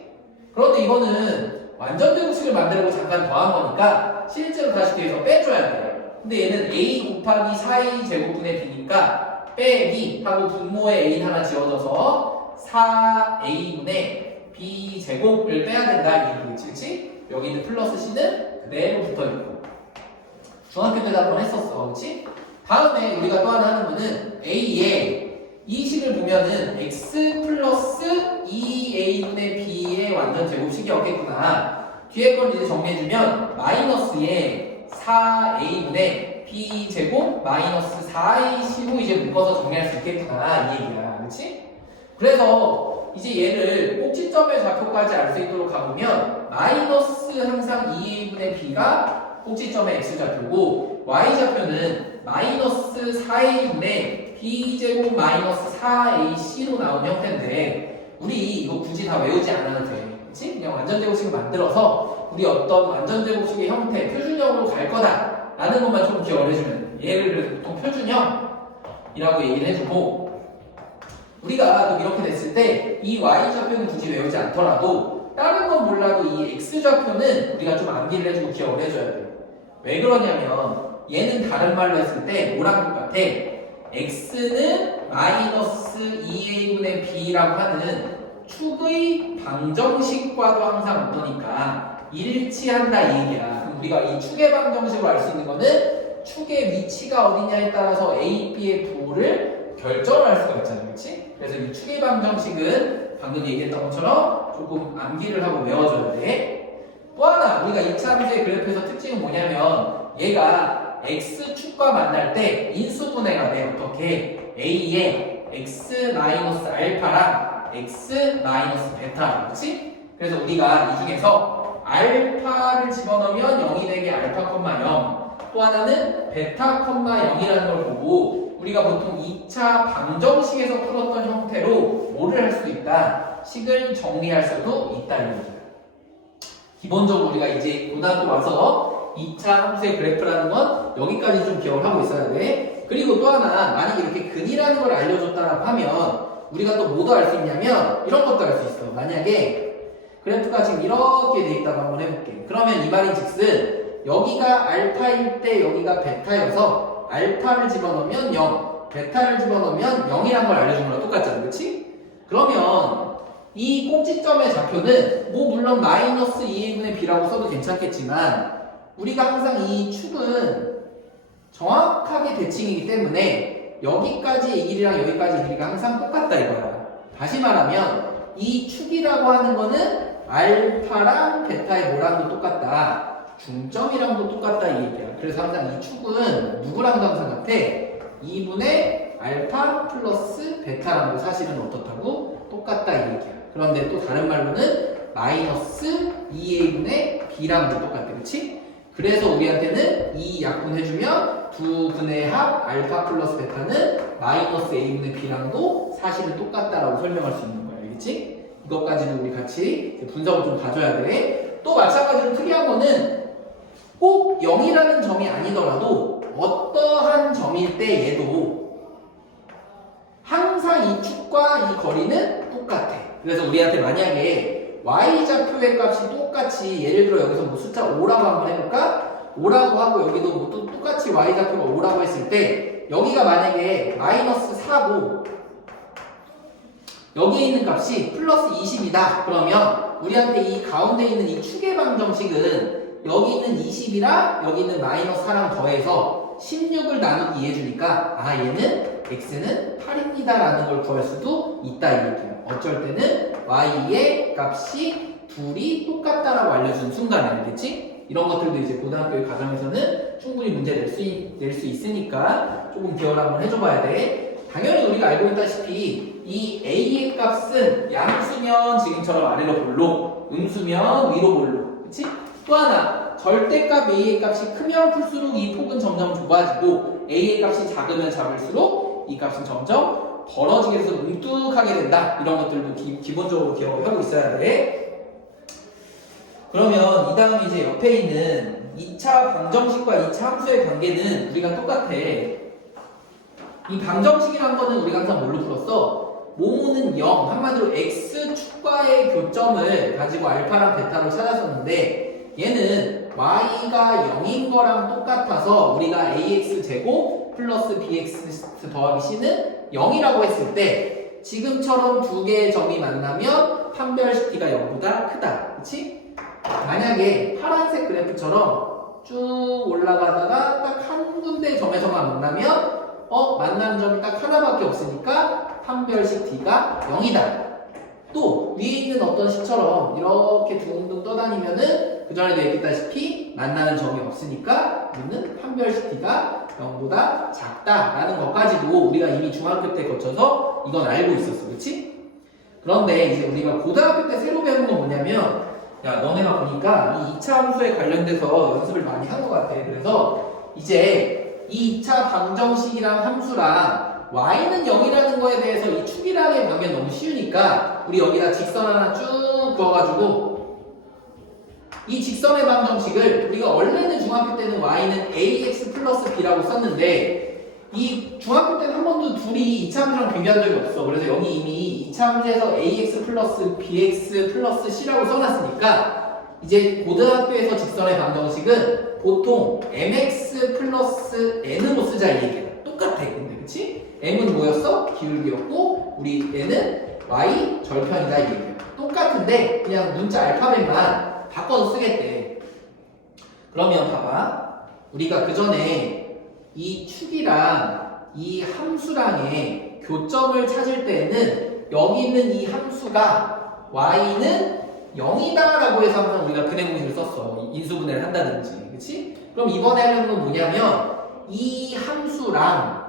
그런데 이거는 완전 제곱식을 만들고 잠깐 더한 거니까 실제로 다시 뒤에서 빼줘야 돼요. 근데 얘는 a 곱하기 4a 제곱분의 b니까 빼기 하고 분모에 a 하나 지워져서 4a분의 b제곱을 빼야 된다 이 얘기겠지, 그치? 여기 있는 플러스 c는 그대로 붙어있고 중학교 때도 한번 했었어, 그치? 다음에 우리가 또 하나 하는 거는 a에 이 식을 보면은 x 플러스 2a분의 b의 완전 제곱식이었겠구나. 뒤에 걸 이제 정리해주면 마이너스에 4a분의 b제곱 마이너스 4ac로 이제 묶어서 정리할 수 있겠구나 이 얘기야, 그렇지? 그래서 이제 얘를 꼭지점의 좌표까지 알 수 있도록 가보면 마이너스 항상 2a분의 b가 꼭지점의 x좌표고 y좌표는 마이너스 4a분의 b제곱 마이너스 4ac로 나온 형태인데 우리 이거 굳이 다 외우지 않아도 돼, 그치? 그냥 완전제곱식을 만들어서 우리 어떤 완전제곱식의 형태, 표준형으로 갈 거다 라는 것만 좀 기억을 해주면 얘를 그래서 보통 표준형이라고 얘기를 해주고 우리가 또 이렇게 됐을 때 이 y좌표는 굳이 외우지 않더라도 다른 건 몰라도 이 x좌표는 우리가 좀 암기를 해주고 기억을 해줘야 돼요. 왜 그러냐면 얘는 다른 말로 했을 때 뭐랑 똑같아? x는 마이너스 2a분의 b라고 하는 축의 방정식과도 항상 어떠니까 일치한다 이 얘기야. 그럼 우리가 이 축의 방정식으로 알 수 있는 거는 축의 위치가 어디냐에 따라서 a, b의 부호를 결정할 수가 있잖아요, 그렇지? 그래서 이 축의 방정식은 방금 얘기했던 것처럼 조금 암기를 하고 외워줘야 돼. 또 하나 우리가 2차 함수의 그래프에서 특징은 뭐냐면 얘가 x축과 만날 때 인수분해가 돼. 어떻게? a에 x-알파랑 x-베타, 그렇지? 그래서 우리가 이 중에서 알파를 집어넣으면 0이 되게 알파, 0. 또 하나는 베타, 0이라는 걸 보고 우리가 보통 2차 방정식에서 풀었던 형태로 뭐를 할 수 있다? 식을 정리할 수도 있다는 거죠. 기본적으로 우리가 이제 고등학교 와서 2차 함수의 그래프라는 건 여기까지 좀 기억을 하고 있어야 돼. 그리고 또 하나 만약에 이렇게 근이라는 걸 알려줬다라고 하면 우리가 또 뭐도 알 수 있냐면 이런 것도 알 수 있어. 만약에 그래프가 지금 이렇게 돼 있다고 한번 해볼게. 그러면 이 말인 즉슨 여기가 알파일 때 여기가 베타여서 알파를 집어넣으면 0, 베타를 집어넣으면 0이란 걸 알려준 거랑 똑같잖아, 그렇지? 그러면 이 꼭지점의 좌표는 뭐 물론 마이너스 2a분의 b라고 써도 괜찮겠지만 우리가 항상 이 축은 정확하게 대칭이기 때문에 여기까지의 이 길이랑 여기까지의 길이가 항상 똑같다 이거야. 다시 말하면 이 축이라고 하는 거는 알파랑 베타의 뭐랑도 똑같다. 중점이랑도 똑같다 이 얘기야. 그래서 항상 이 축은 누구랑도 항상 같아? 2분의 알파 플러스 베타랑도 사실은 어떻다고? 똑같다 이 얘기야. 그런데 또 다른 말로는 마이너스 2a분의 b랑도 똑같대, 그치? 그래서 우리한테는 이 약분해주면 두 분의 합 알파 플러스 베타는 마이너스 a분의 b랑도 사실은 똑같다라고 설명할 수 있는 거야, 알겠지? 이것까지는 우리 같이 분석을 좀 가져야 돼. 또 마찬가지로 특이한 거는 꼭 0이라는 점이 아니더라도 어떠한 점일 때 얘도 항상 이 축과 이 거리는 똑같아. 그래서 우리한테 만약에 y좌표의 값이 똑같이 예를 들어 여기서 뭐 숫자 5라고 한번 해볼까? 5라고 하고 여기도 뭐 또 똑같이 y좌표가 5라고 했을 때 여기가 만약에 마이너스 4고 여기에 있는 값이 플러스 20이다. 그러면 우리한테 이 가운데 있는 이 축의 방정식은 여기 있는 20이랑 여기 있는 마이너스 4랑 더해서 16을 나누기 해주니까 아 얘는 x는 8입니다 라는 걸 구할 수도 있다 이 얘기예요. 어쩔 때는 y의 값이 둘이 똑같다라고 알려준 순간에 알겠지? 이런 것들도 이제 고등학교의 과정에서는 충분히 문제 낼 수 있으니까 조금 기억을 한번 해줘봐야 돼. 당연히 우리가 알고 있다시피 이 a의 값은 양수면 지금처럼 아래로 볼록, 음수면 위로 볼록, 그치? 또 하나 절대값 a의 값이 크면 클수록 이 폭은 점점 좁아지고 a의 값이 작으면 작을수록 이 값은 점점 벌어지게 돼서 뭉뚝하게 된다. 이런 것들도 기본적으로 기억을 하고 있어야 돼. 그러면 이 다음에 이제 옆에 있는 2차 방정식과 2차 함수의 관계는 우리가 똑같아. 이 방정식이란 거는 우리가 항상 뭘로 풀었어? 모모는 0, 한마디로 x축과의 교점을 가지고 알파랑 베타로 찾았었는데 얘는 y가 0인 거랑 똑같아서 우리가 ax제곱 플러스 bx 더하기 c는 0이라고 했을 때 지금처럼 두 개의 점이 만나면 판별식 t가 0보다 크다. 그치? 만약에 파란색 그래프처럼 쭉 올라가다가 딱 한 군데 점에서만 만나면 만나는 점이 딱 하나밖에 없으니까 판별식 t가 0이다. 또 위에 있는 어떤 식처럼 이렇게 둥둥 떠다니면은 그 전에도 얘기했다시피 만나는 점이 없으니까 우리는 판별식 t가 0보다 작다라는 것까지도 우리가 이미 중학교 때 거쳐서 이건 알고 있었어. 그치? 그런데 이제 우리가 고등학교 때 새로 배운 건 뭐냐면 야 너네가 보니까 이 2차 함수에 관련돼서 연습을 많이 한 것 같아. 그래서 이제 이 2차 방정식이랑 함수랑 y는 0이라는 거에 대해서 이 축이랑의 관계는 너무 쉬우니까 우리 여기다 직선 하나 쭉 그어가지고 이 직선의 방정식을 우리가 원래는 중학교 때는 y는 ax 플러스 b라고 썼는데 이 중학교 때는 한 번도 둘이 2차 함수랑 비교한 적이 없어. 그래서 여기 이미 2차 함수에서 ax 플러스 bx 플러스 c라고 써놨으니까 이제 고등학교에서 직선의 방정식은 보통 mx 플러스 n으로 쓰자 이 얘기야. 똑같아 근데 그치? m은 뭐였어? 기울기였고 우리 n은 y 절편이다 이 얘기야. 똑같은데 그냥 문자 알파벳만 바꿔서 쓰겠대. 그러면 봐봐. 우리가 그 전에 이 축이랑 이 함수랑의 교점을 찾을 때에는 여기 있는 이 함수가 y는 0이다 라고 해서 항상 우리가 근해 공식을 썼어. 인수분해를 한다든지 그치? 그럼 이번에 하려는 건 뭐냐면 이 함수랑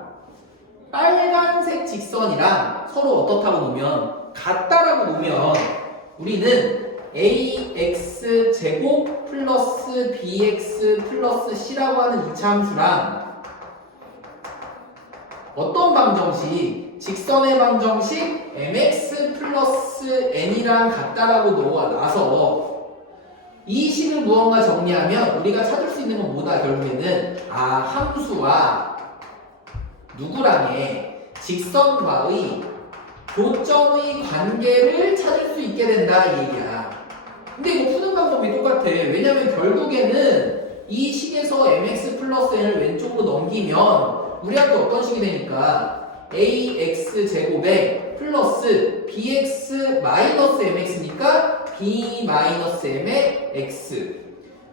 빨간색 직선이랑 서로 어떻다고 놓으면 같다라고 놓으면 우리는 ax 제곱 플러스 bx 플러스 c라고 하는 2차 함수랑 어떤 방정식? 직선의 방정식 mx 플러스 n이랑 같다라고 놓아놔서 이 식을 무언가 정리하면 우리가 찾을 수 있는 건 뭐다 결국에는 함수와 누구랑의 직선과의 교점의 관계를 찾을 수 있게 된다 이 얘기야. 근데 이거 푸는 방법이 똑같아. 왜냐면 결국에는 이 식에서 mx 플러스 n을 왼쪽으로 넘기면 우리한테 어떤 식이 되니까 ax 제곱에 플러스 bx 마이너스 mx니까 b 마이너스 m의 x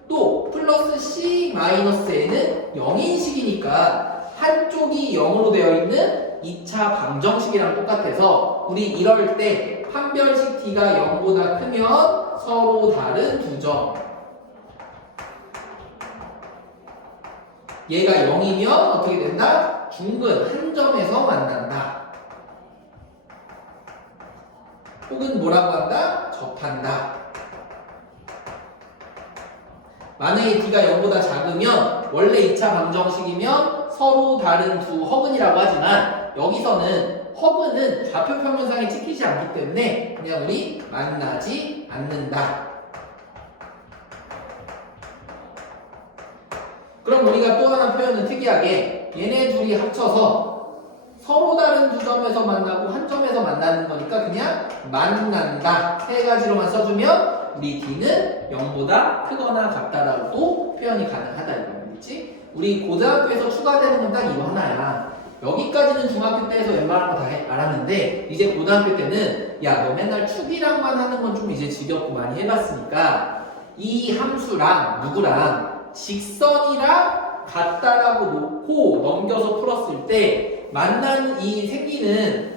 또 플러스 c 마이너스 n은 0인 식이니까 한쪽이 0으로 되어 있는 2차 방정식이랑 똑같아서 우리 이럴 때 판별식 t가 0보다 크면 서로 다른 두 점 얘가 0이면 어떻게 된다? 중근 한 점에서 만난다. 혹은 뭐라고 한다? 접한다. 만약에 t가 0보다 작으면 원래 2차 방정식이면 서로 다른 두 허근이라고 하지만 여기서는 허근은 좌표 평면상에 찍히지 않기 때문에 그냥 우리 만나지 않는다. 그럼 우리가 또 하나 표현은 특이하게 얘네 둘이 합쳐서 서로 다른 두 점에서 만나고 한 점에서 만나는 거니까 그냥 만난다 세 가지로만 써주면 우리 D는 0보다 크거나 같다라고도 표현이 가능하다 이거겠지? 우리 고등학교에서 추가되는 건 딱 이거 하나야. 여기까지는 중학교 때에서 웬만한 거 다 알았는데 이제 고등학교 때는 야, 너 맨날 축이랑만 하는 건 좀 이제 지겹고 많이 해봤으니까 이 함수랑 누구랑 직선이랑 같다라고 놓고 넘겨서 풀었을 때 만나는 이 생기는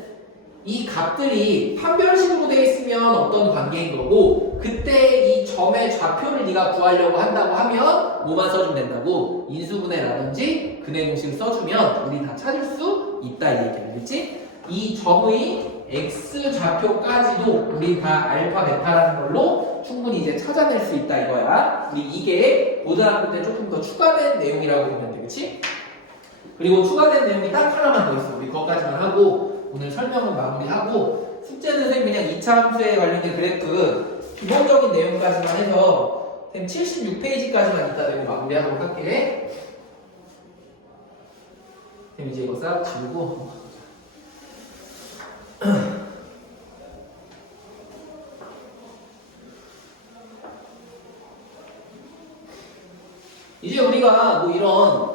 이 값들이 판별식으로 되어 있으면 어떤 관계인 거고 그때 이 점의 좌표를 네가 구하려고 한다고 하면 뭐만 써주면 된다고? 인수분해라든지 근해 공식을 써주면 우리 다 찾을 수 있다 이 얘기 알겠지? 이 점의 x 좌표까지도 우리 다 알파 베타라는 걸로 충분히 이제 찾아낼 수 있다 이거야. 우리 이게 고등학교 때 조금 더 추가된 내용이라고 보면 돼, 그치? 그리고 추가된 내용이 딱 하나만 더 있어. 우리 그것까지만 하고 오늘 설명은 마무리하고 숙제는 선생님 그냥 2차 함수에 관련된 그래프 기본적인 내용까지만 해서 선생님 76페이지까지만 이따 내고 마무리하도록 할게. 선생님 이제 이거 싹 지우고 이제 우리가 뭐 이런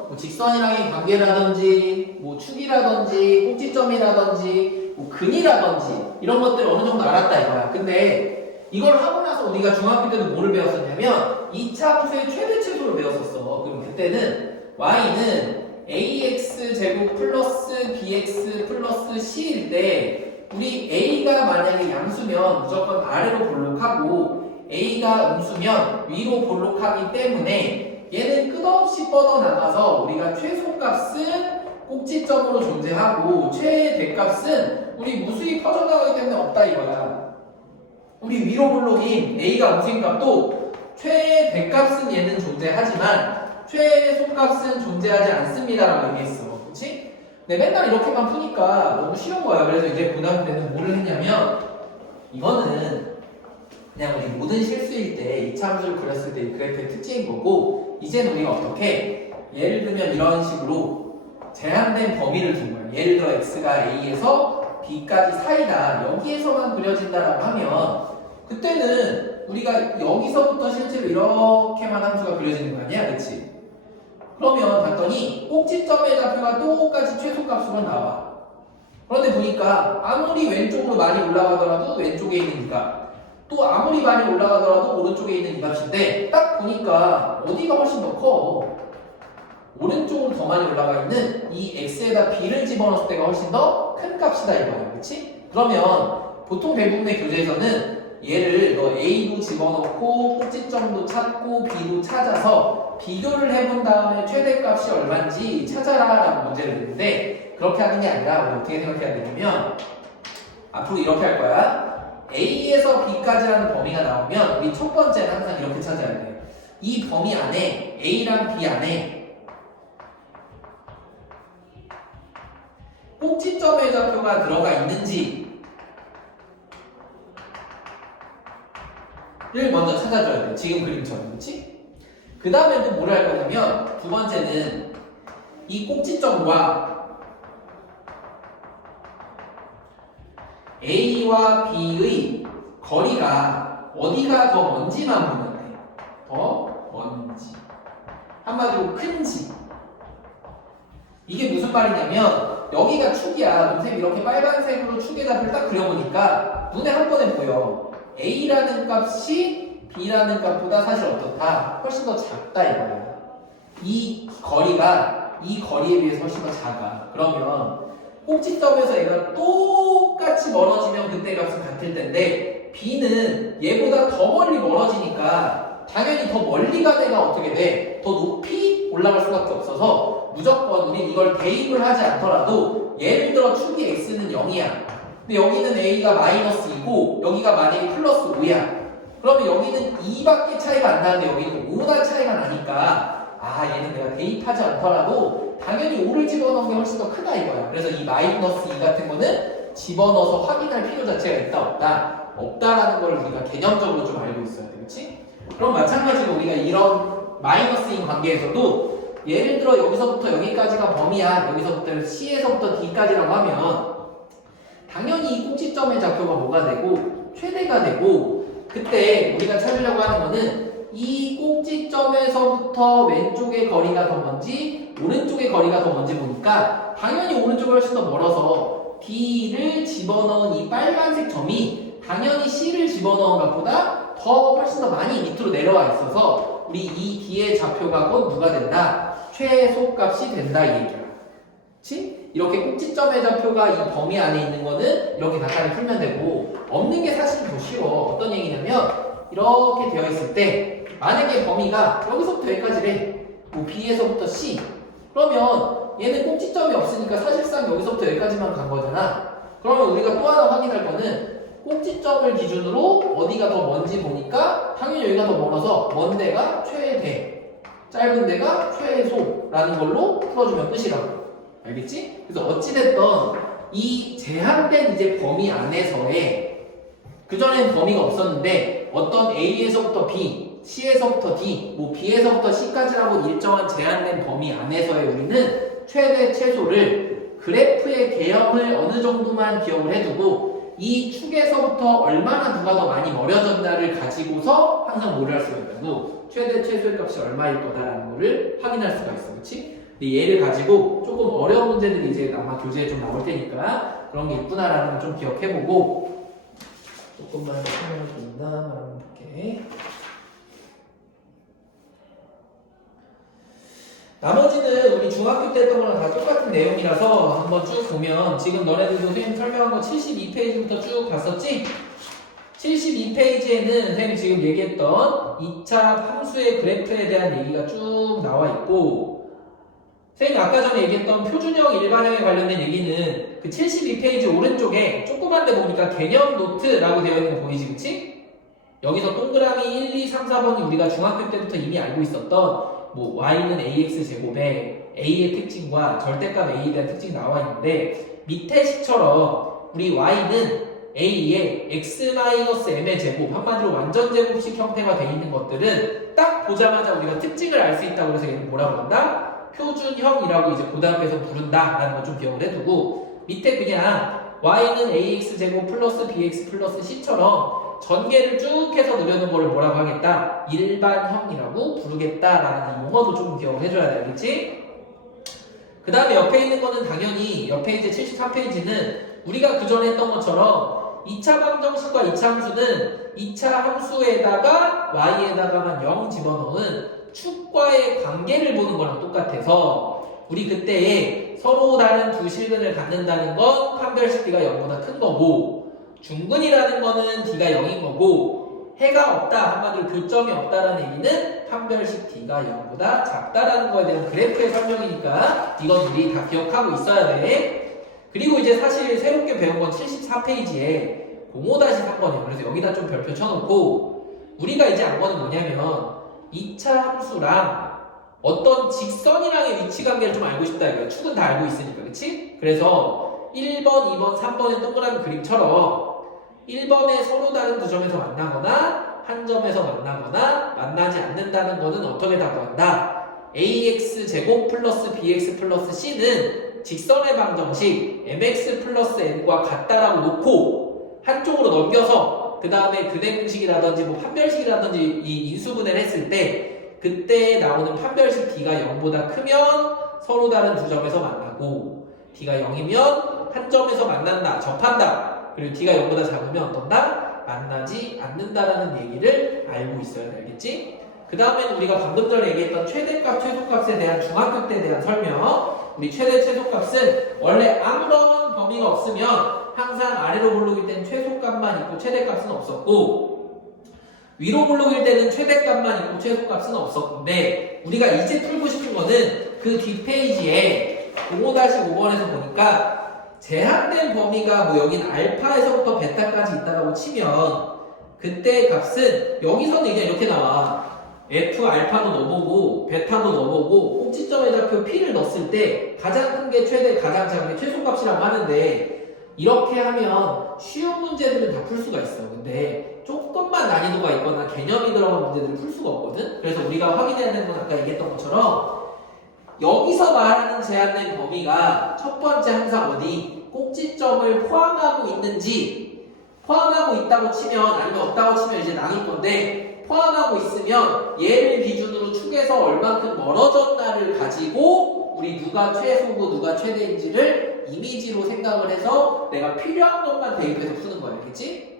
뭐 직선이랑의 관계라든지 뭐 축이라든지 꼭지점이라든지 뭐 근이라든지 이런 것들 어느 정도 알았다 이거야. 근데 이걸 하고 나서 우리가 중학교 때도 뭐를 배웠었냐면 2차 함수의 최대 최소를 배웠었어. 그럼 그때는 y는 ax 제곱 플러스 bx 플러스 c일 때 우리 a가 만약에 양수면 무조건 아래로 볼록하고 a가 음수면 위로 볼록하기 때문에 얘는 끝없이 뻗어나가서 우리가 최소값은 꼭지점으로 존재하고 최대값은 우리 무수히 퍼져나가기 때문에 없다 이거야. 우리 위로 볼록인 a가 음수인 값도 최대값은 얘는 존재하지만 최소값은 존재하지 않습니다라고 얘기했어. 그렇지? 근데 맨날 이렇게만 푸니까 너무 쉬운 거야. 그래서 이제 고등학교 때는 뭐를 했냐면 이거는 그냥 우리 모든 실수일 때 2차 함수를 그렸을 때 이 그래프의 특징인 거고 이제는 우리가 어떻게 예를 들면 이런 식으로 제한된 범위를 둔 거야. 예를 들어 x가 a에서 b까지 사이다. 여기에서만 그려진다라고 하면 그때는 우리가 여기서부터 실제로 이렇게만 함수가 그려지는 거 아니야? 그치? 그러면 봤더니 꼭지점의 좌표가 똑같이 최소값으로 나와. 그런데 보니까 아무리 왼쪽으로 많이 올라가더라도 왼쪽에 있는 이 값, 또 아무리 많이 올라가더라도 오른쪽에 있는 이 값인데 딱 보니까 어디가 훨씬 더 커? 오른쪽으로 더 많이 올라가 있는 이 x에다 b를 집어넣었을 때가 훨씬 더 큰 값이다 이거야. 그렇지? 그러면 보통 대부분의 교재에서는 얘를 너 a도 집어넣고 꼭지점도 찾고 b도 찾아서 비교를 해본 다음에 최대값이 얼마인지 찾아라 라고 문제를 냈는데 그렇게 하는 게 아니라 우리 어떻게 생각해야 되냐면 앞으로 이렇게 할 거야. A에서 B까지라는 범위가 나오면 우리 첫 번째는 항상 이렇게 찾아야 돼. 이 범위 안에 A랑 B 안에 꼭지점의 좌표가 들어가 있는지를 먼저 찾아줘야 돼. 지금 그림처럼. 그렇지? 그 다음에 또 뭐를 할 거냐면 두 번째는 이 꼭지점과 A와 B의 거리가 어디가 더 먼지만 보면 돼. 더 먼지. 한마디로 큰지. 이게 무슨 말이냐면 여기가 축이야. 선생님 이렇게 빨간색으로 축의 좌표를 딱 그려보니까 눈에 한 번에 보여. A라는 값이 B라는 값보다 사실 어떻다? 훨씬 더 작다 이거야. 이 거리가 이 거리에 비해서 훨씬 더 작아. 그러면 꼭지점에서 얘가 똑같이 멀어지면 그때 값은 같을 텐데 B는 얘보다 더 멀리 멀어지니까 당연히 더 멀리 간 애가 어떻게 돼? 더 높이 올라갈 수밖에 없어서 무조건 우린 이걸 대입을 하지 않더라도 예를 들어 축이 x는 0이야. 근데 여기는 a가 마이너스이고 여기가 만약에 플러스 5야. 그러면 여기는 2밖에 차이가 안 나는데 여기는 5나 차이가 나니까 아 얘는 내가 대입하지 않더라도 당연히 5를 집어넣은 게 훨씬 더 크다 이거야. 그래서 이 마이너스 2 같은 거는 집어넣어서 확인할 필요 자체가 있다 없다? 없다라는 걸 우리가 개념적으로 좀 알고 있어야 돼. 그렇지? 그럼 마찬가지로 우리가 이런 마이너스인 관계에서도 예를 들어 여기서부터 여기까지가 범위야. 여기서부터 C에서부터 D까지라고 하면 당연히 이 꼭지점의 좌표가 뭐가 되고 최대가 되고 그때 우리가 찾으려고 하는 거는 이 꼭지점에서부터 왼쪽의 거리가 더 먼지, 오른쪽의 거리가 더 먼지 보니까 당연히 오른쪽이 훨씬 더 멀어서 D를 집어넣은 이 빨간색 점이 당연히 C를 집어넣은 것보다 더 훨씬 더 많이 밑으로 내려와 있어서 우리 이 D의 좌표가 곧 누가 된다? 최소값이 된다 이 얘기야. 그치? 이렇게 꼭지점의 좌표가 이 범위 안에 있는 거는 이렇게 간단히 풀면 되고 없는 게 사실 더 쉬워. 어떤 얘기냐면 이렇게 되어 있을 때 만약에 범위가 여기서부터 여기까지래. 뭐 B에서부터 C. 그러면 얘는 꼭지점이 없으니까 사실상 여기서부터 여기까지만 간 거잖아. 그러면 우리가 또 하나 확인할 거는 꼭지점을 기준으로 어디가 더 먼지 보니까 당연히 여기가 더 멀어서 먼 데가 최대, 짧은 데가 최소라는 걸로 풀어주면 끝이라고. 알겠지? 그래서 어찌됐던 이 제한된 이제 범위 안에서의 그전엔 범위가 없었는데 어떤 A에서부터 B, C에서부터 D, 뭐 B에서부터 C까지라고 일정한 제한된 범위 안에서의 우리는 최대 최소를 그래프의 개형을 어느 정도만 기억을 해두고 이 축에서부터 얼마나 누가 더 많이 멀어졌나를 가지고서 항상 뭐를 할 수가 있다고 최대 최소의 값이 얼마일 거다라는 거를 확인할 수가 있어. 그렇지? 근데 얘를 가지고 조금 어려운 문제들이 이제 아마 교재에 좀 나올 테니까 그런 게 있구나라는 걸 좀 기억해보고 조금만 설명을 좀 있나 말해볼게. 나머지는 우리 중학교 때 했던 거랑 다 똑같은 내용이라서 한번 쭉 보면 지금 너네들도 선생님 설명한 거 72페이지부터 쭉 봤었지? 72페이지에는 선생님이 지금 얘기했던 2차 함수의 그래프에 대한 얘기가 쭉 나와 있고 선생님 아까 전에 얘기했던 표준형 일반형에 관련된 얘기는 그 72페이지 오른쪽에 조그만 데 보니까 개념 노트라고 되어 있는 거 보이지 그치? 여기서 동그라미 1, 2, 3, 4번이 우리가 중학교 때부터 이미 알고 있었던 뭐 y는 ax 제곱에 a의 특징과 절대값 a에 대한 특징이 나와 있는데 밑에 식처럼 우리 y는 a의 x-m의 제곱 한마디로 완전 제곱식 형태가 되어 있는 것들은 딱 보자마자 우리가 특징을 알 수 있다고 해서 얘는 뭐라고 한다? 표준형이라고 이제 고등학교에서 부른다라는 거 좀 기억을 해두고 밑에 그냥 y는 ax 제곱 플러스 bx 플러스 c처럼 전개를 쭉 해서 누르는 걸 뭐라고 하겠다? 일반형이라고 부르겠다라는 이 용어도 좀 기억을 해줘야 돼. 알겠지? 그 다음에 옆에 있는 거는 당연히 옆에 이제 73페이지는 우리가 그 전에 했던 것처럼 2차 방정식과 2차 함수는 2차 함수에다가 y에다가만 0 집어넣은 축과의 관계를 보는 거랑 똑같아서 우리 그때 서로 다른 두 실근을 갖는다는 건 판별식 D가 0보다 큰 거고 중근이라는 거는 D가 0인 거고 해가 없다 한마디로 교점이 없다라는 얘기는 판별식 D가 0보다 작다라는 거에 대한 그래프의 설명이니까 이건 우리 다 기억하고 있어야 돼. 그리고 이제 사실 새롭게 배운 건 74페이지에 05-3번이에요. 그래서 여기다 좀 별표 쳐놓고 우리가 이제 안 거는 뭐냐면 2차 함수랑 어떤 직선이랑의 위치 관계를 좀 알고 싶다 이거야. 축은 다 알고 있으니까 그치? 그래서 1번, 2번, 3번의 동그라미 그림처럼 1번에 서로 다른 두 점에서 만나거나 한 점에서 만나거나 만나지 않는다는 거는 어떻게 다 구한다? ax 제곱 플러스 bx 플러스 c는 직선의 방정식 mx 플러스 n과 같다라고 놓고 한쪽으로 넘겨서 그 다음에 근해 공식이라든지 뭐 판별식이라든지 이 인수분해를 했을 때 그때 나오는 판별식 D가 0보다 크면 서로 다른 두 점에서 만나고 D가 0이면 한 점에서 만난다, 접한다. 그리고 D가 0보다 작으면 어떤다? 만나지 않는다라는 얘기를 알고 있어야 돼. 알겠지? 그 다음에는 우리가 방금 전에 얘기했던 최대값, 최소값에 대한 중학교 때에 대한 설명. 우리 최대, 최소값은 원래 아무런 범위가 없으면 항상 아래로 블록일 때는 최소값만 있고 최대값은 없었고 위로 블록일 때는 최대값만 있고 최소값은 없었는데 우리가 이제 풀고 싶은 거는 그 뒷페이지에 05-5번에서 보니까 제한된 범위가 뭐 여긴 알파에서부터 베타까지 있다라고 치면 그때 값은 여기서는 그냥 이렇게 나와. F 알파도 넣어보고 베타도 넣어보고 꼭지점의 좌표 P를 넣었을 때 가장 큰 게 최대, 가장 작은 게 최소값이라고 하는데 이렇게 하면 쉬운 문제들은 다 풀 수가 있어. 근데 조금만 난이도가 있거나 개념이 들어간 문제들을 풀 수가 없거든. 그래서 우리가 확인해야 되는 건 아까 얘기했던 것처럼 여기서 말하는 제한된 범위가 첫 번째 항상 어디 꼭지점을 포함하고 있는지 포함하고 있다고 치면 아니면 없다고 치면 이제 나눌 건데 포함하고 있으면 얘를 기준으로 축에서 얼만큼 멀어졌다를 가지고 우리 누가 최소고 누가 최대인지를 이미지로 생각을 해서 내가 필요한 것만 대입해서 푸는 거야. 알겠지?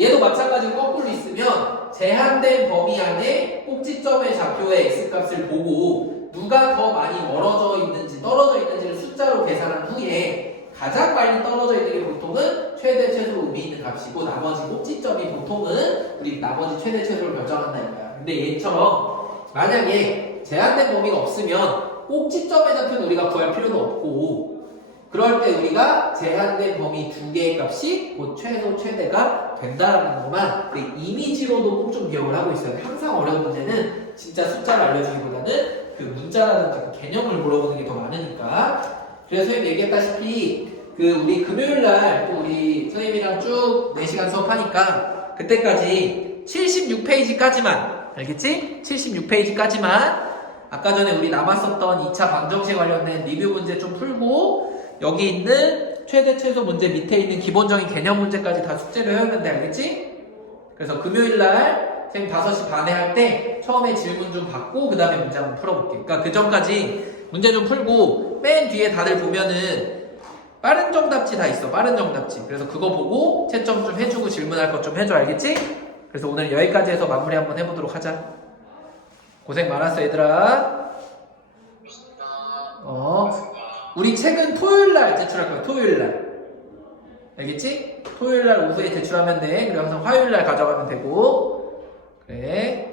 얘도 마찬가지로 거꾸로 있으면 제한된 범위 안에 꼭지점의 좌표의 x값을 보고 누가 더 많이 멀어져 있는지 떨어져 있는지를 숫자로 계산한 후에 가장 많이 떨어져 있는 게 보통은 최대 최소로 의미 있는 값이고 나머지 꼭지점이 보통은 우리 나머지 최대 최소를 결정한다 이거야. 근데 얘처럼 만약에 제한된 범위가 없으면 꼭지점의 좌표는 우리가 구할 필요도 없고 그럴 때 우리가 제한된 범위 두 개의 값이 곧 최소 최대가 된다라는 것만 이미지로도 꼭 좀 기억을 하고 있어야 돼. 항상 어려운 문제는 진짜 숫자를 알려주기보다는 그 문자라든지 그 개념을 물어보는 게 더 많으니까. 그래서 선생님 얘기했다시피 그 우리 금요일날 또 우리 선생님이랑 쭉 4시간 수업하니까 그때까지 76페이지까지만 알겠지? 76페이지까지만 아까 전에 우리 남았었던 2차 방정식 관련된 리뷰 문제 좀 풀고 여기 있는 최대 최소 문제 밑에 있는 기본적인 개념 문제까지 다 숙제를 해오면 돼. 알겠지? 그래서 금요일날 선생님 5시 반에 할 때 처음에 질문 좀 받고 그 다음에 문제 한번 풀어볼게. 그러니까 그 전까지 문제 좀 풀고 맨 뒤에 다들 보면은 빠른 정답지 다 있어. 빠른 정답지. 그래서 그거 보고 채점 좀 해주고 질문할 것 좀 해줘. 알겠지? 그래서 오늘 여기까지 해서 마무리 한번 해보도록 하자. 고생 많았어 얘들아. 우리 책은 토요일날 제출할 거야. 토요일날. 알겠지? 토요일날 오후에 제출하면 돼. 그리고 항상 화요일날 가져가면 되고. 그래.